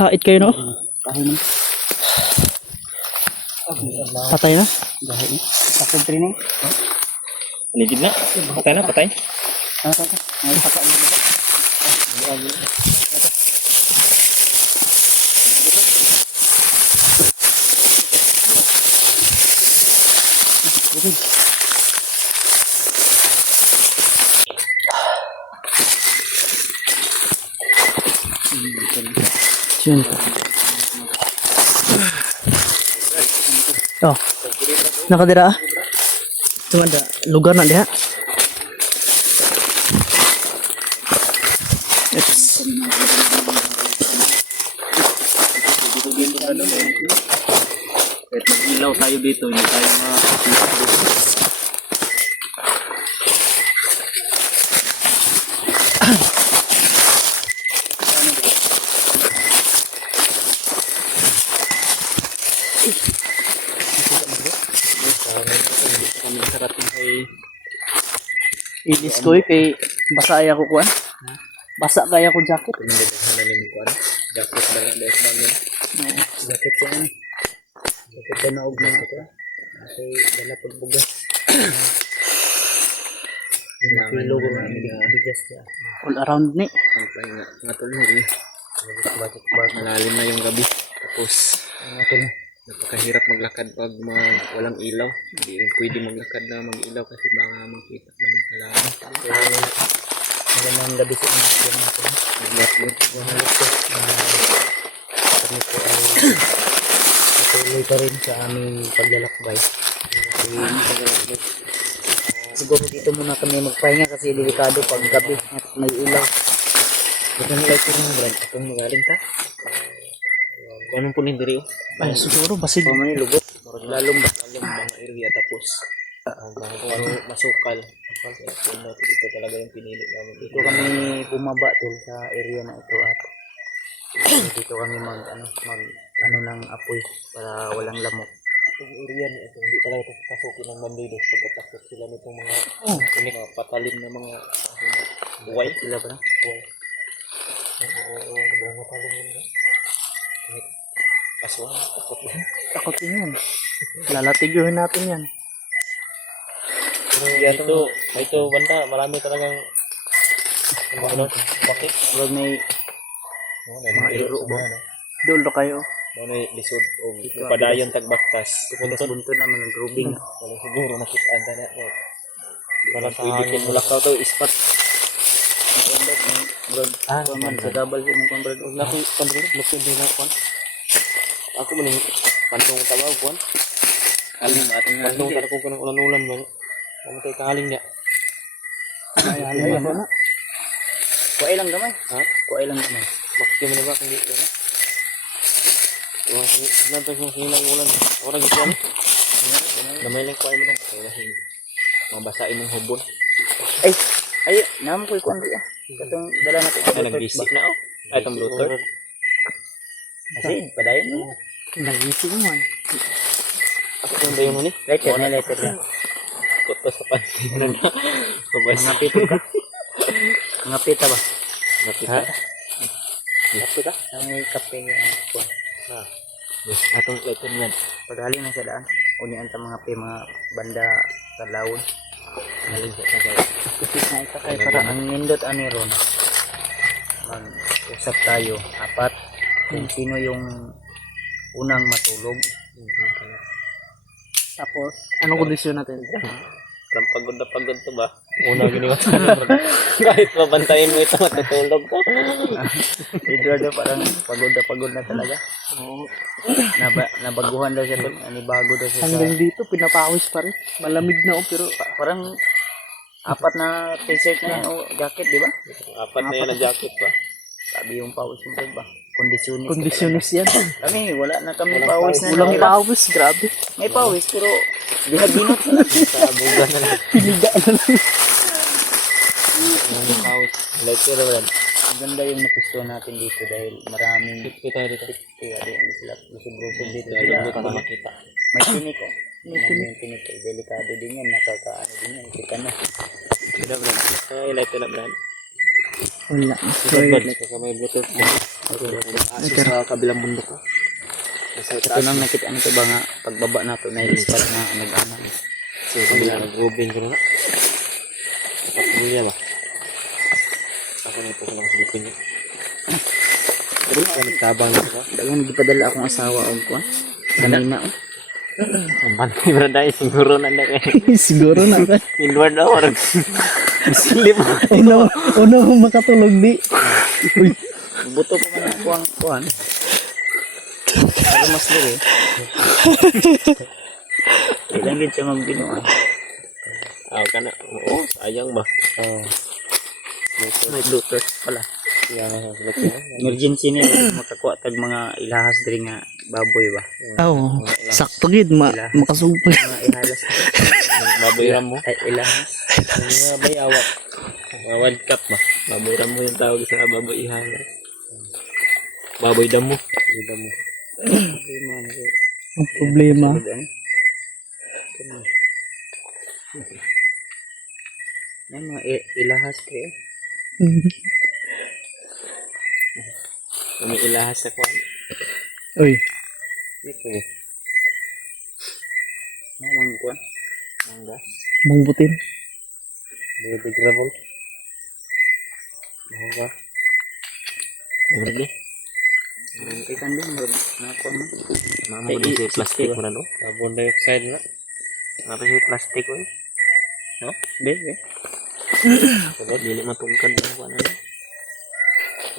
Hait kayo no? Kahit mo. Patay na? Dahil ni. Sakit rin eh. Paligid na. Patay na, patay. Ano ka? May patay mo ba? Yun. Oh. Nakadira. Tumanda lugar na diha. Yes. Kahit mag-ilaw tayo dito, hindi tayo Ilis ko kay basa ay ako kuan. Basa kaya ko jacket. jacket ba na dahil ba niya? Sakit ko ano. Sakit ko na og na ako. Kasi dala pag bugas. Kilo ko na bigas siya. All around ni. Pampay nga tuloy. Malalim na yung gabi. Tapos, napakahirap maglakad pag walang ilaw. Hindi rin pwede maglakad na mag-ilaw kasi baka makita ng kalaban. Magandang gabi sa inyo natin. Mag-upload. Kami po ay patuloy pa rin sa aming paglalakbay. Siguro dito muna kami magpahinga kasi delikado pag gabi at may ilaw. Ito ang light ko rin, Brad. Itong magaling ta. Anong po nindiri? Ay, siguro basig. Pamani lubot. Lalong mga area tapos kung ano masukal. Ito talaga yung pinili namin. Dito kami bumaba tol sa area na ito at dito kami mag ng apoy para walang lamok. Itong area niya ito, hindi talaga ito pasukin ng mandidos pagkapasok sila nitong mga mga patalim na mga buway. Sila ba na? Buway. Oo, mga patalim yun. Kahit aswang, takot na. Takot din yan. Lalatigyohin natin yan. Pero ito banda, marami talagang bakit? Huwag may Mga iro ba? Dulo kayo. Ano lisod o padayon tagbaktas. buntun naman ng grubing. Wala siguro nakitaan na na. Wala pwede kong mulakaw to ispat. Man sa double ko mong brad. Wala ko pandro lupin din ako. Ako man pantong tawag ko. Aling ating pantong ta ko kanang ulan-ulan man. Ano kay kahaling niya? Ay, ako na. Kuay lang gamay. Ha? Kuay lang gamay. Bakit mo na ba kung dito na? Nanto yung hilang ulan. Ora gitu yan. Damay lang ko ay mo lang. Kaya lang mabasain ng hubon. Ay, naman ko ikuan diya. Katong dala na ko. Ay nagbisi na oh. Ay itong Bluetooth. Kasi padayon mo. Nagising man. Ako yung ba yun ni? Lighter na. Kutos sa pansin. Mga pito ka. Mga pita ba? Nakita. Pita? Ang may kape nga kuan. Yes, atong ito yan. Paghali na sa daan. Unian ta mga mga banda sa lawon. Galing sa tagay. Isip na ito kay para ang nindot ani ron. Mag-usap tayo. Apat. Kung sino yung unang matulog. Tapos, anong kondisyon natin? Parang pagod to ba? Una giniwa sa kahit mabantayin mo ito, matutulog ko. Eduardo parang pagod na talaga. Nabaguhan daw siya doon. Bago daw siya Hanggang dito, pinapawis pa rin. Malamig na oh, pero parang apat na t-shirt na yan o jacket, di ba? Apat na yan na jacket ba? Sabi yung pawis mo ba? Kondisyonis. kondisyonis yan. Kami, wala na kami pawis na. Walang pawis, grabe. May pawis, pero binat na. Sa buga na lang. Piliga na lang. Ang kawit. Like pero wala. Maganda yung napustuhan natin dito dahil maraming Kita dito. kaya din sila lusog-lusog dito Kaya sila. lubot na makita. May tinik oh. Yung tinik eh. Delikado din yan. Nakakaano din yan. Kita na. Kita brand. Ay, light na brand. Wala. Ito sa may Bluetooth. Asus sa kabilang mundo ko. Ito nang nakita ano ito ba nga pagbaba na ito na i-start na nag-ano. So, kabilang nag-rubin ko na. Kapulya ba? Ako na ito sa mga silipin niya. Pero nagtabang na ito. Dagan gipadala akong asawa og kuan. Kanina oh. Ang bantay bro dahil siguro nanda kayo. Siguro na ka. Inward na orag. Silip. Uno makatulog di. Uy. Buto pa man ako ang kuan. Pero mas dili. Ilang gid siya magbinuan. Ka na. Oo, sayang ba? Oh. May Bluetooth pala. Yan na sa silipin. Emergency ni makakuha tag mga ilahas diri nga baboy ba. Oo. Sakto gid makasugpag. Mga ihalas. Baboyram mo. Ay ilahas. Mga bayawak. Mga World Cup ba? Baboyram mo yung tawag sa baboy ihalas. Baboy damo. Baboy damo. Ang problema. May mga ilahas kaya. May ilahas sa kwan. Uy. Ito eh. Mga kuan. Mangga. Mangbutin. Baby gravel. Mahal ka? Grabe. Ikan din bro. Nakon mo. Mamo din si plastic mo na no? Carbon dioxide na. Nga si plastic ko eh. No? Be. Sabot, dili matungkad na ko na.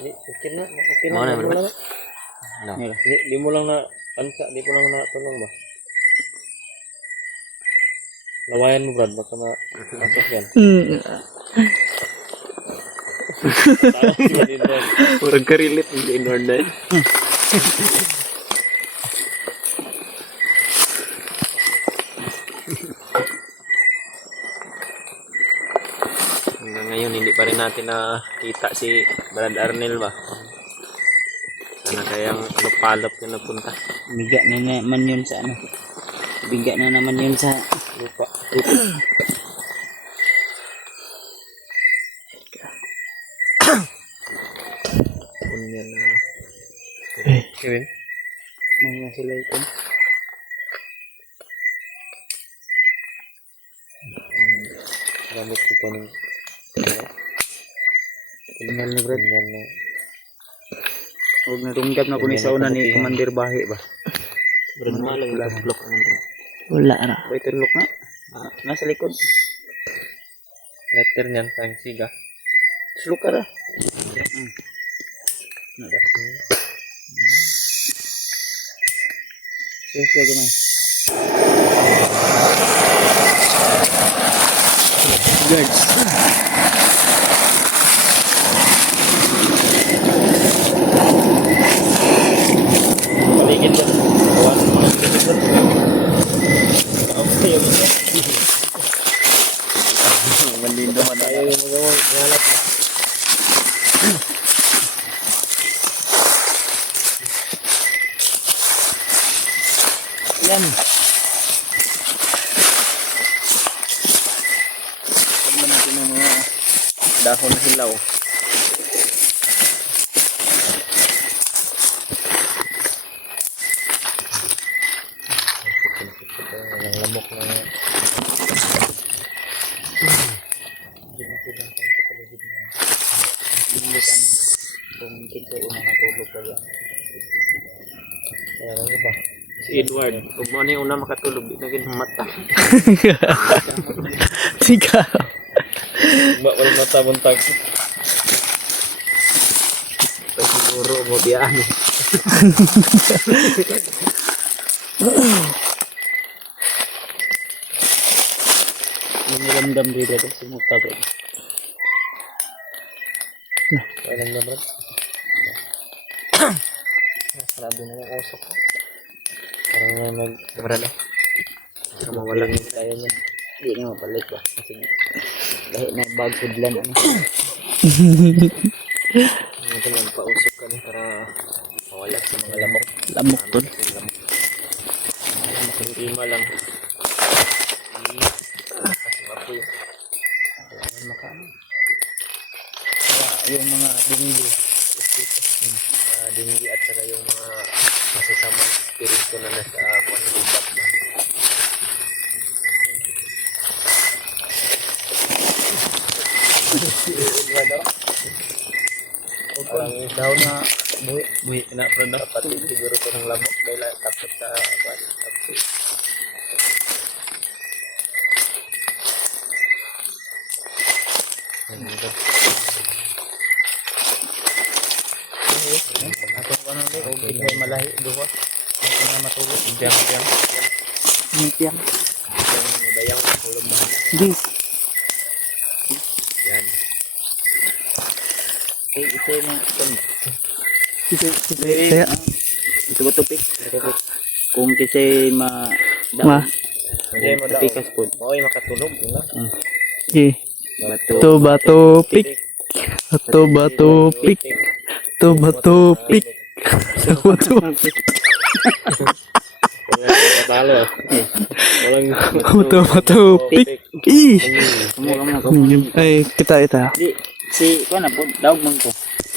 Okay na. Okay na. Ano na, Di mo bro? lang. No. Di mo lang na ansa, di mo lang na tulong ba? Lawayan mo Brad, baka ma-atos yan. Murag karilit ng Inward na hanggang ngayon hindi pa rin natin nakita si Brad Arnel ba? Sana kayang palop yung napunta. Biga na naman yun sa ano. Biga na naman yun sa Lupa. Punya na. Kevin? mga sila ito. Gamit ko pa ng Tingnan ni Brad. ganyan na. Huwag natunggap na ko ni sa una ni Commander Bahi ba? Brad malang yung block naman rin. Wala ra. Better look na. Nasa likod. Letter niyan, pang siga. Look ka ra. Yes, wag man. Guards. Paligid ba? Kawan mo lang paligid ba? Okay, yun ito. Malindo man na. Ayaw yung magawang ngalat na. Yan. Huwag naman ito ng mga dahon na hilaw. Walang lamok na Kung kita una natulog ka yan. kaya lang iba. Si Edward, kung mo ano yung una makatulog, di na ganun mata. Siga. Ba, walang mata buntag. Ito siguro, mo biyaan eh. Yung nilamdam dito ito. Sumuta ko. Walang naman. Grabe na yung usok. Parang may mag-camera na. Para mawala yung tayo niya. Hindi na mapalik ba. Kasi dahil na bag kudlan. Ano. Ito magpausok ka para mawala sa mga lamok. Lamok tol. Makitima lang. Kasi mapoy. Kailangan makaano. Kaya yung mga dingli. Dinggi at saka yung mga masasamang spirito na nasa kung lubat ba. Parang Daw na buhi. buhi na pero kapatid siguro ito ng lamok dahil tapos sa tapos. Ako ko nang o binhay malahi duwa. Ako na matulog. Diyan. Nitiang. Yung dayang hulog na. Di. Yan. Ito yung Kaya. ito ba tupik? Kung kasi Ma. Hindi mo daw. Pikas po. Maoy makatulog. Eh. To bato pik. To bato pik. To bato pik. To bato pik. Talo. Walang To bato pik. Ih. Ay, kita. Di, si, kung na po, daog man ko.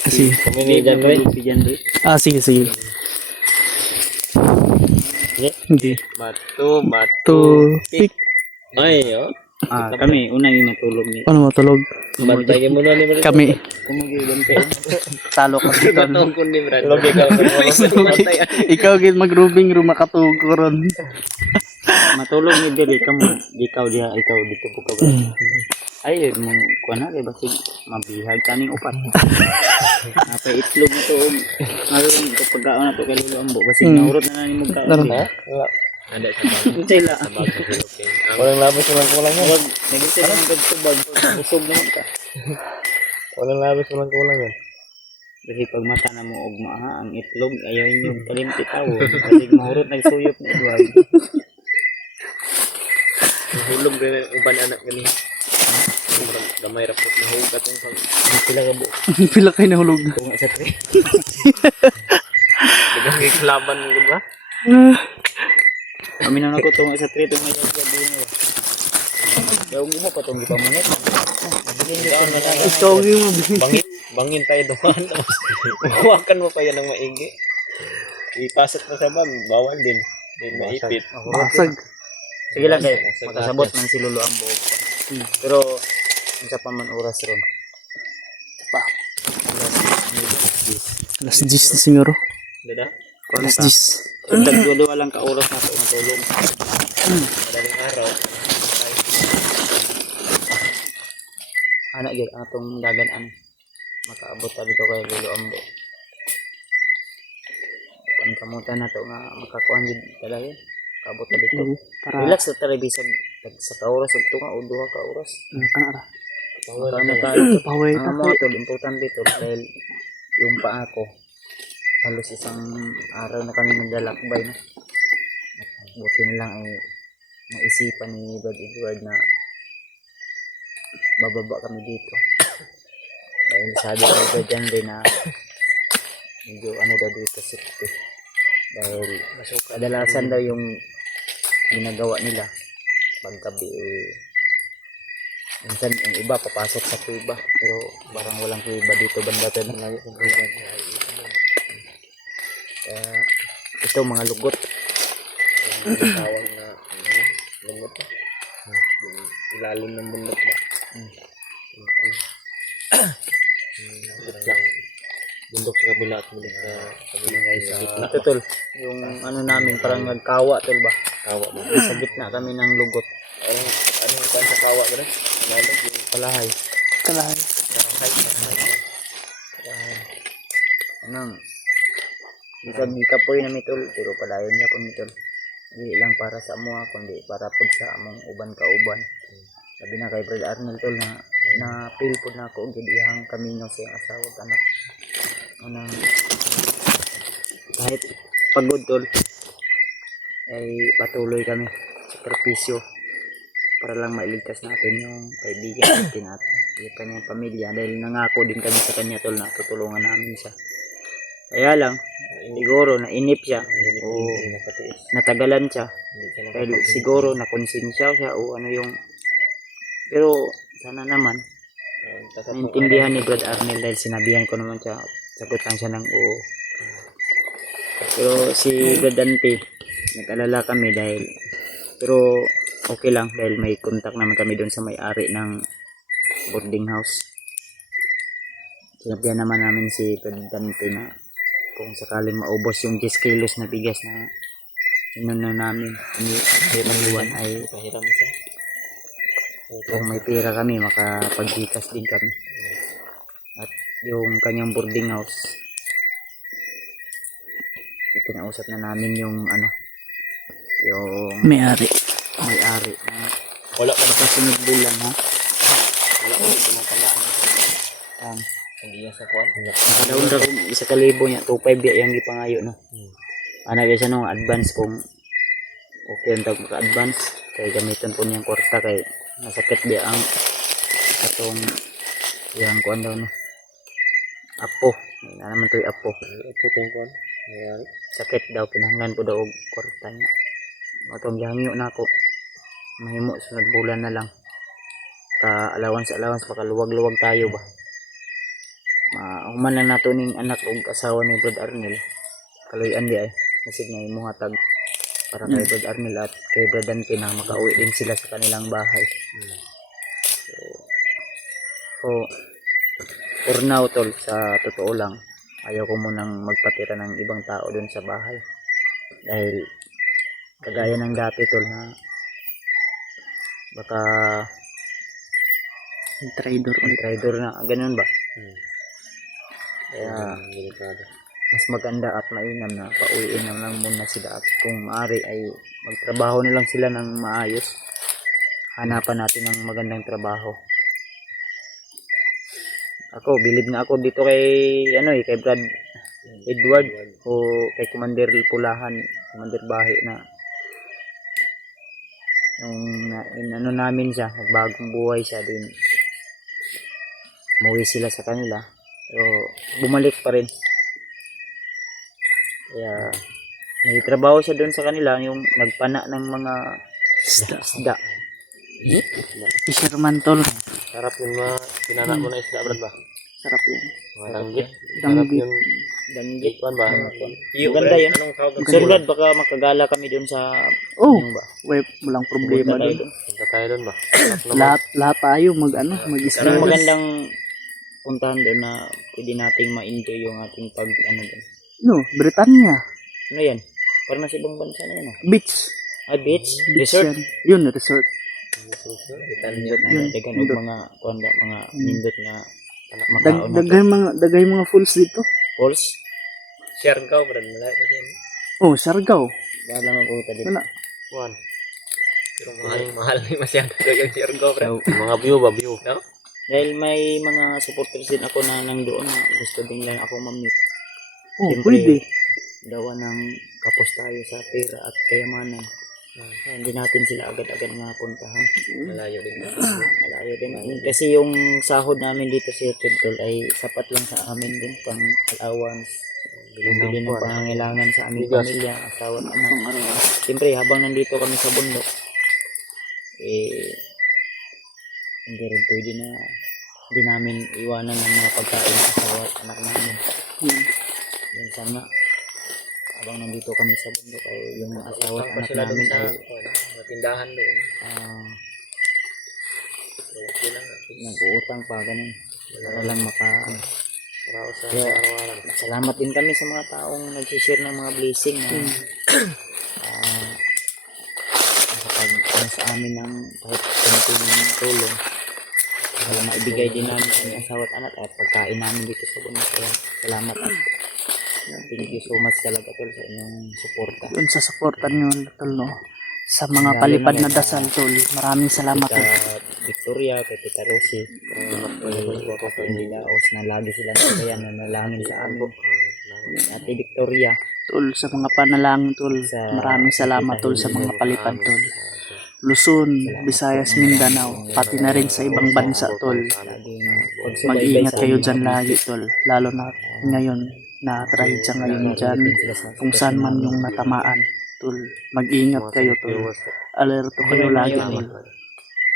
Sige. Kumini dyan rin. Si Janre. Sige. Hindi. Batu. To pik. Ay, oh. Kami, una yung natulog ni. Ano matulog? Bantay ka muna ni Brad. Kami. Kumugi, bante. Talo ka dito. Batong ko ni Brad. Logi ka. Bantay. Ikaw gid mag-rubing room makatulog ko ron. Matulog ni Dili, kamu. Ikaw diha, ikaw dito po ka ba? Ay, mong kuha na, basig mabihag kaning upat. Napay itlog ito. Ngayon, kapag ako na po kalilo ang buo, basig naurot na nanin mo ka. Ada sa bag. Unsay la. Sa bag. Okay. Walang labas walang kulang yan. Wag, nagintay naman kagtubag. Usog naman ka. Walang labas walang kulang yan. Kasi pag mata na mo ugma ha, ang itlog, ayaw yung kalimti tao. Basig mahurot, nagsuyop na Edward. Hulog rin ang uban anak gani. Gamay rapot na hug katong pag Sila ka buo. Pila kay nahulog. Kung sa tre. dagang kiklaban mo ba? Kami na ako tunga sa tre, tunga sa gabi na ba. Gawin mo pa itong gipamunit. Ikaw yung Bangin tayo duman. Huwakan mo pa yan ng maigi. Ipasok na sa bag, bawal din. Din maipit. basag. Sige lang kayo, makasabot man si Lolo ang buog. Pero, ang sa paman oras ron. Pa. Alas 10 na siguro. Dada? Alas 10. Tagdulo lang ka oras na ito matulog. Madaling araw. Anak yun, atong daganaan. Makaabot ta dito kay Lolo Ambo. Pankamutan na ito nga makakuhan din talaga. Kaabot ta dito. Para Relax na talaga bisag sa kauras ug tunga o duha ka oras. kana ra. Maka na tayo. Paway Ang ta. mga tol, importante ito dahil yung paa ko halos isang araw na kami naglalakbay na. At buti na lang ay naisipan ni Brad Edward na bababa kami dito. Dahil sabi ko ito dyan rin na medyo ano daw dito safety. Dahil kadalasan daw yung ginagawa nila paggabi minsan yung iba papasok sa kuiba pero parang walang kuiba dito banda to na kaya ito mga lugot Tawag na lumot pa. Ilalim ng bundok ba? Bundok sa kabila at bundok sa kabila sa ito tol yung ano namin parang nagkawa tol ba kawa mo. sa gitna kami ng lugot Ano yung pan sa kawa ba rin? Tagalog yung palahay Kalahay. anong isang ikapoy na mitol pero padayon niya po mitol hindi lang para sa amo kundi para po sa among uban kauban sabi na kay Brad Arnold tol na feel po na ako gid ihang kamingaw sa iyang asawa at anak anang kahit pagod tol ay patuloy kami sakripisyo para lang mailigtas natin yung kaibigan natin at yung kanyang pamilya dahil nangako din kami sa kanya tol na tutulungan namin siya kaya lang siguro nainip siya o natagalan siya dahil siguro nakonsensya siya o ano yung pero sana naman naintindihan ni Brad Arnel dahil sinabihan ko naman siya sagot lang siya ng oo pero si Brad Dante nag-alala kami dahil pero okay lang dahil may contact naman kami doon sa may-ari ng boarding house sinabihan naman namin si Brad Dante na kung sakaling maubos yung 10 kilos na bigas na inuno namin iniwan ay pahiram siya. kung may pera kami makapagbikas din kami at yung kanyang boarding house ipinausap na namin yung ano yung May-ari. may-ari na Wala ka na kasunod bulan ha wala ka na tumapalaan. Hindi yan sa kwan? nakadaon ra kung 1,000 niya 2,500 ya yung gipangayo no ana siya nung advance kung okay ang tag maka-advance kay gamiton po niyang kwarta kay nasakit di ang atong yang kuan daw no apo na naman to apo Ito itong kwan. Ayan. sakit daw pinanglan po daw og kwarta niya atong gihangyo na ako mahimo sunod bulan na lang ka allowance makaluwag-luwag tayo ba mahuman lang nato ning anak og asawa ni Brad Arnel kaluyan di ay masig na imuhatag para kay Brad Arnel at kay Brad Dante na makauwi din sila sa kanilang bahay. So, for now tol, sa totoo lang, ayaw ko munang magpatira ng ibang tao dun sa bahay. Dahil kagaya ng dati tol na baka Trader ulit. traitor na, ganun ba? Kaya mas maganda at mainam na pauwiin na lang muna sila at kung maaari ay magtrabaho na lang sila ng maayos. Hanapan natin ng magandang trabaho. Ako, bilib na ako dito kay kay Brad Edward o kay Commander Pulahan, Commander Bahi na yung namin siya, nagbagong buhay siya din. Umuwi sila sa kanila. Pero bumalik pa rin. Kaya may trabaho siya doon sa kanila, yung nagpana ng mga isda. Fisherman tol. Sarap yung mga pinana mo na isda, Brad ba? Sarap yun. Mga danggit. Danggit. Sarap yung Danggit. kuan ba? Maganda yun. Anong tawag doon? Sir Brad, baka makagala kami doon sa Oh, ba? walang problema Punta tayo doon. doon. Punta tayo doon ba? Sarap naman. Lahat tayo Anong mag-isla. magandang puntahan doon na pwede nating ma-enjoy yung ating doon. No, Britanya. Ano yan? Parang nasa ibang bansa na yan. Beach. Ay, beach? Beach Resort? yan. Yun, resort. Nindot na Yun, dagan og nindot. mga nindot nga makaon na Dagay mga falls dito. falls. Siargao, Brad. Malay pa siya. Oh, Siargao. Bahala mag-uta dito. Wala. Kuan. Pero mahal ni masyado yung Siargao, Brad. So, Mga view ba, view? No? dahil may mga supporters din ako na nang doon na gusto din lang ako ma-meet. Oh, Siyempre, pwede. Dawa ng kapos tayo sa pera at kayamanan. Kaya hindi natin sila agad-agad nga puntahan. Malayo din. Malayo din. Kasi yung sahod namin dito sa YouTube ay sapat lang sa amin din pang allowance. Bili ng pangangailangan sa aming pamilya, asawa at anak. Siyempre, habang nandito kami sa bundok, hindi rin pwede na hindi namin iwanan ng mga pagkain ng asawa at anak namin. Yan sana. Habang nandito kami sa bundok ay yung asawa at Pa anak sila doon namin sa ay mga tindahan doon. Okay lang. nag-uutang pa ganun. Para lang Para sa Kaya, araw-araw. salamat din kami sa mga taong nag-share ng mga blessing na nakapag sa amin ng kahit konting tulong para maibigay din namin sa aming asawa at anak at pagkain namin dito sa bundok. Kaya salamat at thank you so much talaga tol sa inyong suporta. Yun sa supportan nyo, tol, no? Sa mga palipad na dasal, tol. Maraming salamat, tol. Sa Victoria, kay Tita Rosie, kay Nilaos na lagi silang sabayan na nalangin sa amin. Ate Victoria, Tol, sa mga panalangin, tol. Maraming salamat, tol, sa mga palipad, tol. Luzon, Visayas, Mindanao, pati na rin sa ibang bansa, tol. laging Mag-iingat kayo dyan lagi, tol. Lalo na ngayon, na trahedya ngayon dyan, kung saan man yung natamaan, tol. Mag-iingat kayo, tol. Alerto kayo lagi, tol.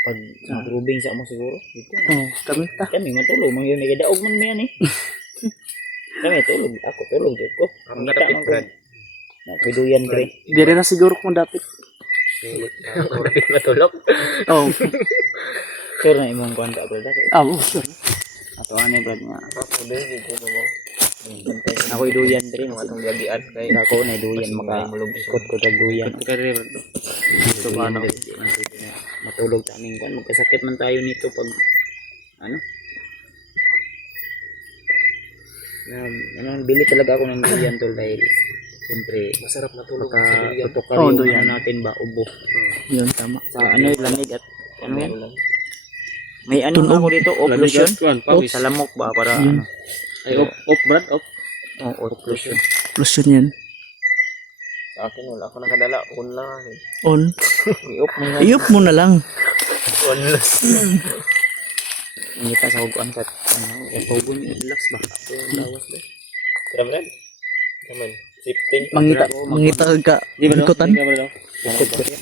Pag mag-rubing sa mo siguro, dito. Oh, kami ta. Kami matulog, mga yun, nagadaog man mo yan eh. Kami tulog, ako tulog dito. Ang katapit, Brad. Pwede pre. Dire na siguro kung dapat. Kapit matulog. Oh, Sure na imong kwanta, bro. oh, sure. Ato ani brad nga. Ako din, dito mo. Ako iduyan diri no Atong gagian kay ako na iduyan maka ikot ko tag duyan. Ito ba na matulog ta ning kan magkasakit man tayo nito pag ano? Bili talaga ako ng duyan tol dahil siyempre masarap matulog sa baka duyan. tutok Oh, yung duyan. ano natin ba ubo. Yun, tama. Sa ano yung lamig at ano yan? May ano nga ako dito, occlusion. Sa lamok ba para ano? Ay, op, Brad, op. Oh, occlusion. Plus yun yan. Sa akin, wala ako nakadala. On lang. On. I-op mo nga. Iyop mo na lang. Onless. Ngita sa huguan ka. Ano, ipawgon niya. Relax ba? Ito yung lawas ba? Tara, Brad. Naman. 15. Mangita ka. Ikutan. Bukod ko rin.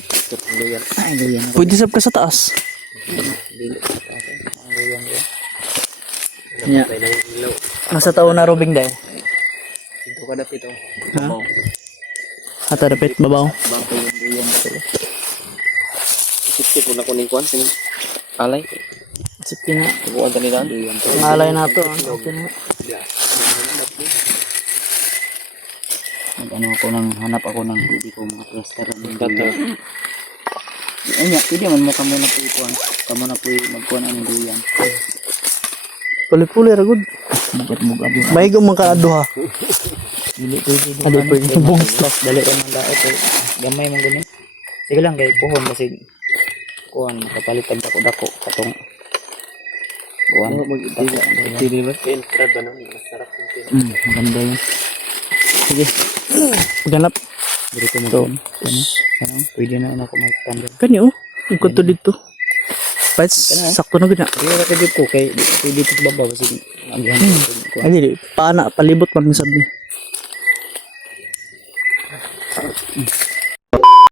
Luyan. Ay, luyan ako. Pwede sab ka sa taas. Dili ko sa taas. Ang luyan ko. Yeah. Patay na yung ilaw. Nasa taon na robing dahil. Dito ka dapit, oh. Ha? Hata dapit babaw. Bangko yung Duyan ba tol? Sip-sip mo na kuning kuhan. Alay. Sige na. Tubuan ka nila. Duyan tol. Ngalay na to. Okay na. Ano ako nang hanap ako ng hindi ko mga plaster ng duyan. Ay nga, pwede man mo kamo na po ikuan. Kamo na po magkuhan ang duyan. Puli-puli ragod. Mugat-mugat yung May man ka aduha. dili pwede din. Ano pwede yung bungs. Plus dali ka man daot eh. Gamay mong gani. Sige lang kay puhon kasi kuan makapalit tag dako-dako katong kuan. Pili ba? Entrad ba naman? Masarap yung pili. Maganda yun. Sige. Ganap. Dili ko So, mo. Ano? Pwede na ako may tanda. kanyo. Ang kunto dito. Pahit sakto na gina. Di ra ka dito kay pwede dito baba kasi agihan kuan. Ay, di. Paana, palibot man minsan ni.